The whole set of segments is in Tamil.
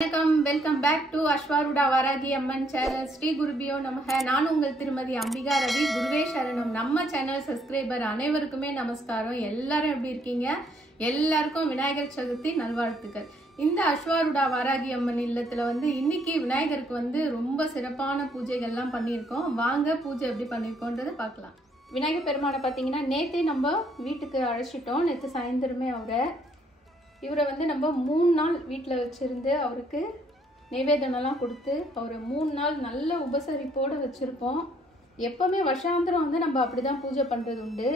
Welcome back to Ashwarudha Varahi Amman channel Shri गुरुभ्यो नमः நான் உங்கள் திருமதி அம்பிகா ரவி குருவே சரணம் நம்ம சேனல் சப்ஸ்கிரைபர் அனைவருக்குமே நமஸ்காரம் எல்லாரும் எப்படி இருக்கீங்க எல்லாருக்கும் விநாயகர் சதுர்த்தி நல்வாழ்த்துக்கள் இந்த அஸ்வாரூடா வாராகி அம்மன் இல்லத்துல வந்து இன்னைக்கு விநாயகருக்கு வந்து ரொம்ப சிறப்பான பூஜைகள்லாம் பண்ணியிருக்கோம் வாங்க பூஜை எப்படி பண்ணிருக்கோம்ன்றதை பார்க்கலாம் விநாயகர் பெருமானை பார்த்தீங்கன்னா நேத்தே நம்ம வீட்டுக்கு அழைச்சிட்டோம் நேற்று சாயந்தரமே இவரை வந்து நம்ம 3 நாள் வீட்டில் வச்சுருந்து அவருக்கு நைவேதனெல்லாம் கொடுத்து அவரை 3 நாள் நல்ல உபசரிப்போடு வச்சுருக்கோம் எப்போவுமே வருஷாந்திரம் வந்து நம்ம அப்படி தான் பூஜை பண்ணுறது உண்டு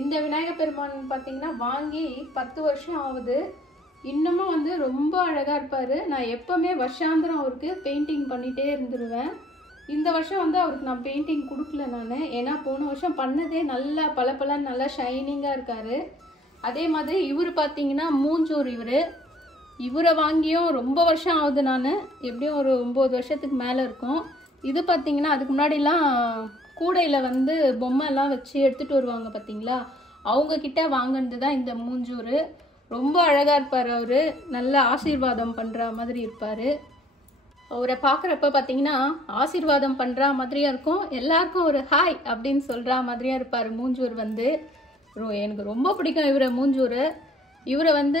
இந்த விநாயகர் பெருமான் பார்த்திங்கன்னா வாங்கி 10 வருஷம் ஆகுது இன்னமும் வந்து ரொம்ப அழகாக இருப்பார் நான் எப்போவுமே வருஷாந்திரம் அவருக்கு பெயிண்டிங் பண்ணிகிட்டே இருந்துருவேன் இந்த வருஷம் வந்து அவருக்கு நான் பெயிண்டிங் கொடுக்கல நான் ஏன்னா போன வருஷம் பண்ணதே நல்லா பளபளன்னு நல்லா ஷைனிங்காக இருக்கார் அதே மாதிரி இவர் பார்த்தீங்கன்னா மூஞ்சூர் இவரை வாங்கியும் ரொம்ப வருஷம் ஆகுது நான் எப்படியும் ஒரு 9 வருஷத்துக்கு மேலே இருக்கும் இது பார்த்தீங்கன்னா அதுக்கு முன்னாடிலாம் கூடையில் வந்து பொம்மை எல்லாம் வச்சு எடுத்துகிட்டு வருவாங்க பார்த்தீங்களா அவங்கக்கிட்ட வாங்கினது தான் இந்த மூஞ்சூர் ரொம்ப அழகாக இருப்பார் அவர் நல்ல ஆசீர்வாதம் பண்ணுற மாதிரி இருப்பார் அவரை பார்க்குறப்ப பார்த்தீங்கன்னா ஆசீர்வாதம் பண்ணுற மாதிரியாக இருக்கும் எல்லாருக்கும் ஒரு ஹாய் அப்படின்னு சொல்கிற மாதிரியாக இருப்பார் மூஞ்சூர் வந்து எனக்கு ரொம்ப பிடிக்கும் இவரை வந்து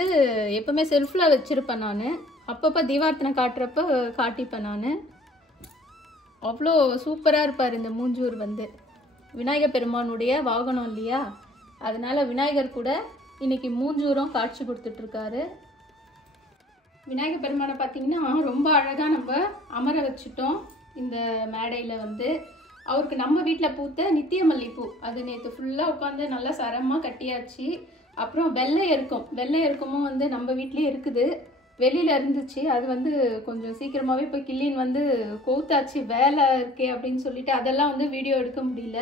எப்பவுமே செல்ஃபில் வச்சுருப்பேன் நான் அப்பப்போ தீபார்த்தனை காட்டுறப்ப காட்டிப்பேன் நான் அவ்வளோ சூப்பராக இருப்பார் இந்த மூஞ்சூர் வந்து விநாயகர் பெருமானுடைய வாகனம் இல்லையா அதனால் விநாயகர் கூட இன்னைக்கு மூஞ்சூரும் காட்சி கொடுத்துட்ருக்காரு விநாயகர் பெருமானை பார்த்தீங்கன்னா ரொம்ப அழகாக நம்ம அமர வச்சுட்டோம் இந்த மேடையில் வந்து அவருக்கு நம்ம வீட்டில் பூத்த நித்திய மல்லிப்பூ அது நேற்று ஃபுல்லாக உட்காந்து நல்லா சரமாக கட்டியாச்சு அப்புறம் வெள்ளை எருக்கமும் வந்து நம்ம வீட்லேயே இருக்குது வெளியில் இருந்துச்சு அது வந்து கொஞ்சம் சீக்கிரமாகவே போய் கிள்ளின்னு வந்து கோத்தாச்சு வேலை இருக்கே அப்படின்னு சொல்லிட்டு அதெல்லாம் வந்து வீடியோ எடுக்க முடியல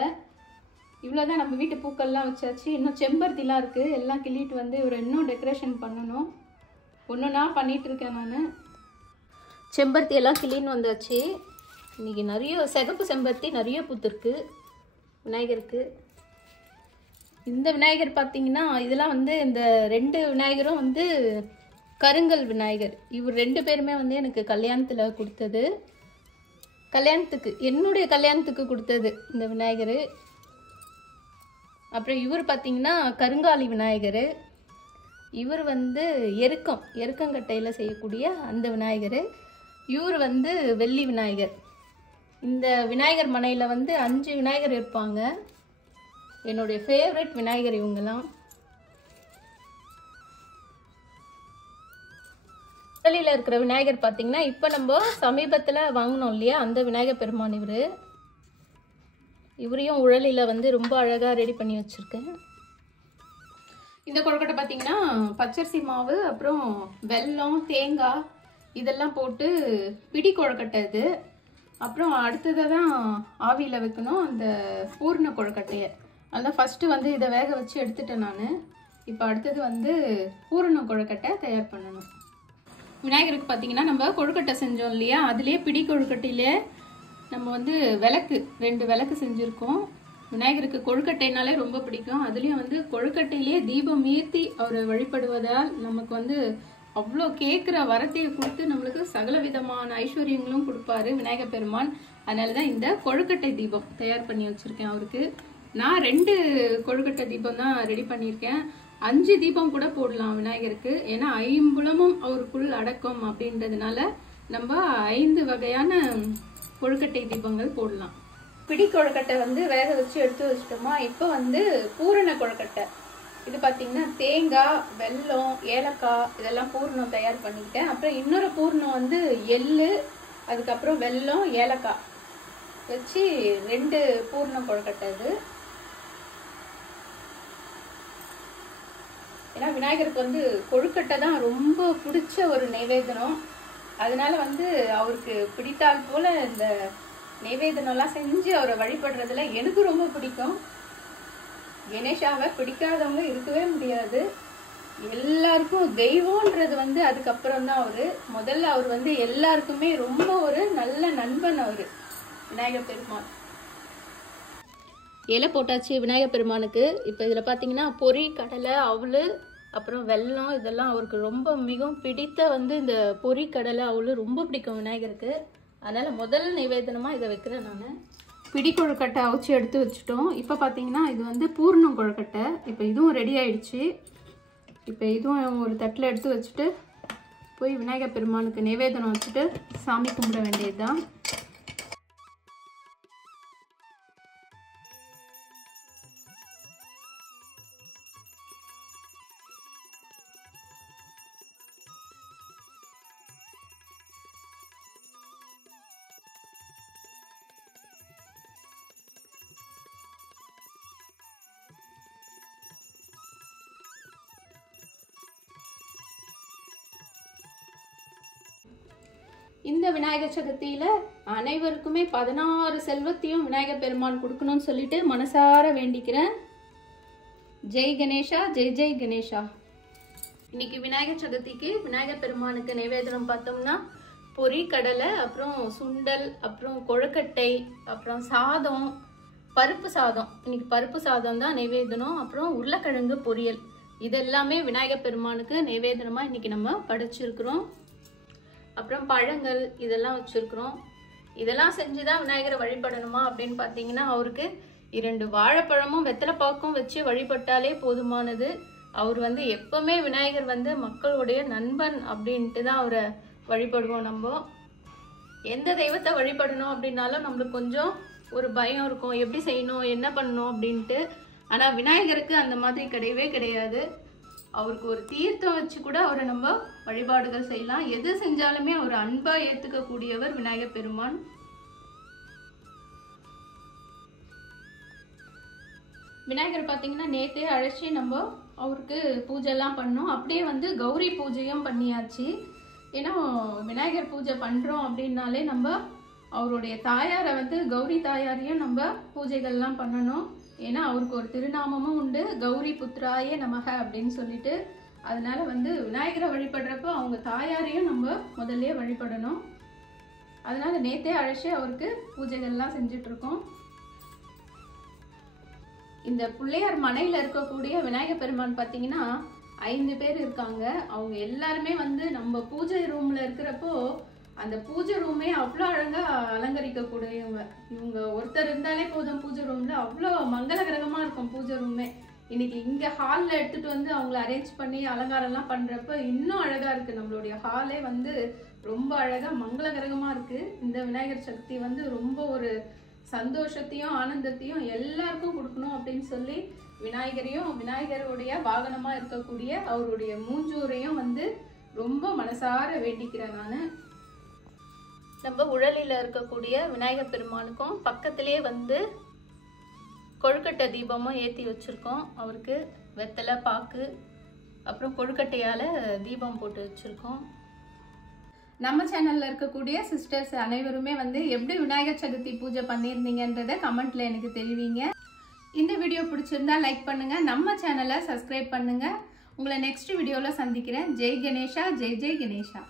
இவ்வளோதான் நம்ம வீட்டு பூக்கள்லாம் வச்சாச்சு இன்னும் செம்பருத்திலாம் இருக்குது எல்லாம் கிள்ளிட்டு வந்து இவரை இன்னும் டெக்கரேஷன் பண்ணணும் ஒன்றுனா பண்ணிகிட்ருக்கேன் நான் செம்பருத்தி எல்லாம் கிள்ளின்னு வந்தாச்சு இன்றைக்கி நிறைய சிகப்பு செம்பருத்தி நிறைய பூத்துருக்கு விநாயகருக்கு இந்த விநாயகர் பார்த்தீங்கன்னா இதெல்லாம் வந்து இந்த 2 விநாயகரும் வந்து கருங்கல் விநாயகர் இவர் 2 பேருமே வந்து எனக்கு கல்யாணத்தில் கொடுத்தது என்னுடைய கல்யாணத்துக்கு கொடுத்தது இந்த விநாயகர் அப்புறம் இவர் பார்த்தீங்கன்னா கருங்காலி விநாயகர் இவர் வந்து எருக்கங்கட்டையில் செய்யக்கூடிய அந்த விநாயகர் இவர் வந்து வெள்ளி விநாயகர் இந்த விநாயகர் மனையில் வந்து 5 விநாயகர் இருப்பாங்க என்னுடைய ஃபேவரட் விநாயகர் இவங்கெல்லாம் முதலில் இருக்கிற விநாயகர் பார்த்தீங்கன்னா இப்போ நம்ம சமீபத்தில் வாங்கினோம் இல்லையா அந்த விநாயகர் பெருமான் இவரையும் உழலில் வந்து ரொம்ப அழகாக ரெடி பண்ணி வச்சுருக்கேன் இந்த கொழுக்கட்டை பார்த்தீங்கன்னா பச்சரிசி மாவு அப்புறம் வெல்லம் தேங்காய் இதெல்லாம் போட்டு பிடி கொழுக்கட்டை இது அப்புறம் அடுத்ததை தான் ஆவியில் வைக்கணும் அந்த பூர்ண கொழுக்கட்டையை அதனால் ஃபஸ்ட்டு வந்து இதை வேக வச்சு எடுத்துட்டேன் நான் இப்போ அடுத்தது வந்து பூரண கொழுக்கட்டை தயார் பண்ணணும் விநாயகருக்கு பார்த்தீங்கன்னா நம்ம கொழுக்கட்டை செஞ்சோம் இல்லையா அதுலேயே பிடி கொழுக்கட்டையிலே நம்ம வந்து 2 விளக்கு செஞ்சுருக்கோம் விநாயகருக்கு கொழுக்கட்டைனாலே ரொம்ப பிடிக்கும் அதுலேயும் வந்து கொழுக்கட்டையிலே தீபம் ஏற்றி அவரை வழிபடுவதால் நமக்கு வந்து அவ்வளோ கேட்குற வரத்தையை கொடுத்து நம்மளுக்கு சகல விதமான ஐஸ்வர்யங்களும் கொடுப்பாரு விநாயகர் பெருமான் அதனால தான் இந்த கொழுக்கட்டை தீபம் தயார் பண்ணி வச்சுருக்கேன் அவருக்கு நான் 2 கொழுக்கட்டை தீபம் தான் ரெடி பண்ணியிருக்கேன் 5 தீபம் கூட போடலாம் விநாயகருக்கு ஏன்னா 5 புலமும் அவருக்குள் அடக்கம் அப்படின்றதுனால நம்ம 5 வகையான கொழுக்கட்டை தீபங்கள் போடலாம் பிடி கொழுக்கட்டை வந்து வேக வச்சு எடுத்து வச்சிட்டோமா இப்போ வந்து பூரண கொழுக்கட்டை இது பார்த்தீங்கன்னா தேங்காய் வெல்லம் ஏலக்காய் இதெல்லாம் பூர்ணம் தயார் பண்ணிக்கிட்டேன் அப்புறம் இன்னொரு பூர்ணம் வந்து எள்ளு அதுக்கப்புறம் வெல்லம் ஏலக்காய் வச்சு 2 பூர்ணம் கொழுக்கட்டை இது ஏன்னா விநாயகருக்கு வந்து கொழுக்கட்டை தான் ரொம்ப பிடிச்ச ஒரு நைவேதனம் அதனால வந்து அவருக்கு பிடித்தால் போல இந்த நைவேதனம்லாம் செஞ்சு அவரை வழிபடுறதுல எனக்கு ரொம்ப பிடிக்கும் கணேஷாவை பிடிக்காதவங்க இருக்கவே முடியாது எல்லாருக்கும் தெய்வம்ன்றது வந்து அதுக்கப்புறம் தான் முதல்ல அவர் வந்து எல்லாருக்குமே ரொம்ப ஒரு நல்ல நண்பன் அவர் விநாயகர் பெருமான் இலை போட்டாச்சு விநாயகர் பெருமானுக்கு இப்போ இதில் பார்த்தீங்கன்னா பொரி கடலை அவல் அப்புறம் வெல்லம், இதெல்லாம் அவருக்கு ரொம்ப மிகவும் பிடித்த வந்து இந்த பொரிக்கடலை அவ்வளோ ரொம்ப பிடிக்கும் விநாயகருக்கு. அதனால் முதல் நைவேத்தியமாக இதை வைக்கிறேன் நான். பிடி கொழுக்கட்டை அவிச்சு எடுத்து வச்சுட்டோம். இப்போ பார்த்தீங்கன்னா இது வந்து பூர்ணம் கொழுக்கட்டை. இப்போ இதுவும் ரெடி ஆயிடுச்சு. இப்போ இதுவும் ஒரு தட்டில் எடுத்து வச்சுட்டு போய் விநாயகர் பெருமானுக்கு நைவேத்தியம் வச்சுட்டு சாமி கும்பிட வேண்டியது தான். இந்த விநாயகர் சதுர்த்தியில அனைவருக்குமே 16 செல்வத்தையும் விநாயகர் பெருமான் கொடுக்கணும்னு சொல்லிட்டு மனசார வேண்டிக்கிறேன். ஜெய் கணேஷா, ஜெய் ஜெய் கணேஷா. இன்னைக்கு விநாயகர் சதுர்த்திக்கு விநாயகர் பெருமானுக்கு நைவேத்தியம் பார்த்தோம்னா பொரி கடலை, அப்புறம் சுண்டல், அப்புறம் கொழுக்கட்டை, அப்புறம் சாதம், பருப்பு சாதம். இன்னைக்கு பருப்பு சாதம் தான் நைவேத்தியம். அப்புறம் உருளைக்கிழங்கு பொரியல். இதெல்லாமே விநாயகர் பெருமானுக்கு நைவேத்தியமா இன்னைக்கு நம்ம படைச்சிருக்கிறோம். அப்புறம் பழங்கள் இதெல்லாம் வச்சிருக்கிறோம். இதெல்லாம் செஞ்சுதான் விநாயகரை வழிபடணுமா அப்படின்னு பார்த்தீங்கன்னா அவருக்கு 2 வாழைப்பழமும் வெத்தலைப்பாக்கும் வச்சு வழிபட்டாலே போதுமானது. அவர் வந்து எப்பவுமே விநாயகர் வந்து மக்களுடைய நண்பன் அப்படின்ட்டு தான் அவரை வழிபடுவோம். நம்ம எந்த தெய்வத்தை வழிபடணும் அப்படின்னாலும் நம்மளுக்கு கொஞ்சம் ஒரு பயம் இருக்கும், எப்படி செய்யணும், என்ன பண்ணணும் அப்படின்ட்டு. ஆனால் விநாயகருக்கு அந்த மாதிரி கிடையவே கிடையாது. அவருக்கு ஒரு தீர்த்தம் வச்சு கூட அவரை நம்ம வழிபாடுகள் செய்யலாம். எது செஞ்சாலுமே அவர் அன்பா ஏத்துக்கக்கூடியவர் விநாயகர் பெருமான். விநாயகர் பார்த்தீங்கன்னா நேற்றே அழைச்சி நம்ம அவருக்கு பூஜை எல்லாம் பண்ணோம். அப்படியே வந்து கௌரி பூஜையும் பண்ணியாச்சு. ஏன்னா விநாயகர் பூஜை பண்றோம் அப்படின்னாலே நம்ம அவருடைய தாயாரை வந்து கௌரி தாயாரையும் நம்ம பூஜைகள்லாம் பண்ணணும். ஏன்னா அவருக்கு ஒரு திருநாமமும் உண்டு, கௌரி புத்ராய நமக அப்படின்னு சொல்லிட்டு. அதனால வந்து விநாயகரை வழிபடுறப்ப அவங்க தாயாரையும் நம்ம முதல்ல வழிபடணும். அதனால நேத்தே அழைச்சி அவருக்கு பூஜைகள்லாம் செஞ்சுட்டு இருக்கோம். இந்த பிள்ளையார் மனையில இருக்கக்கூடிய விநாயகர் பெருமான் பார்த்தீங்கன்னா 5 பேர் இருக்காங்க. அவங்க எல்லாருமே வந்து நம்ம பூஜை ரூம்ல இருக்கிறப்போ அந்த பூஜை ரூமே அவ்வளோ அழகா அலங்கரிக்க கூடியவங்க. இவங்க ஒருத்தர் இருந்தாலே போதும் பூஜை ரூம்ல அவ்வளோ மங்களகரகமா இருக்கும் பூஜை ரூமே. இன்னைக்கு இங்க ஹால்ல எடுத்துட்டு வந்து அவங்கள அரேஞ்ச் பண்ணி அலங்காரம்லாம் பண்றப்ப இன்னும் அழகா இருக்கு. நம்மளுடைய ஹாலே வந்து ரொம்ப அழகா மங்களகரகமா இருக்கு. இந்த விநாயகர் சதுர்த்தி வந்து ரொம்ப ஒரு சந்தோஷத்தையும் ஆனந்தத்தையும் எல்லாருக்கும் கொடுக்கணும் அப்படின்னு சொல்லி விநாயகரையும் விநாயகருடைய வாகனமா இருக்கக்கூடிய அவருடைய மூஞ்சூரையும் வந்து ரொம்ப மனசார வேண்டிக்கிறேன் நான். நம்ம உழலில இருக்கக்கூடிய விநாயகர் பெருமானுக்கும் பக்கத்திலே வந்து கொழுக்கட்டை தீபமும் ஏற்றி வச்சிருக்கோம். அவருக்கு வெத்தலை பாக்கு அப்புறம் கொழுக்கட்டையால தீபம் போட்டு வச்சிருக்கோம். நம்ம சேனல்ல இருக்கக்கூடிய சிஸ்டர்ஸ் அனைவருமே வந்து எப்படி விநாயகர் சதுர்த்தி பூஜை பண்ணியிருந்தீங்கன்றத கமெண்ட்ல எனக்கு தெரிவிங்க. இந்த வீடியோ பிடிச்சிருந்தா லைக் பண்ணுங்க, நம்ம சேனலை சப்ஸ்கிரைப் பண்ணுங்க. உங்களை நெக்ஸ்ட் வீடியோல சந்திக்கிறேன். ஜெய் கணேஷா, ஜெய் ஜெய் கணேஷா.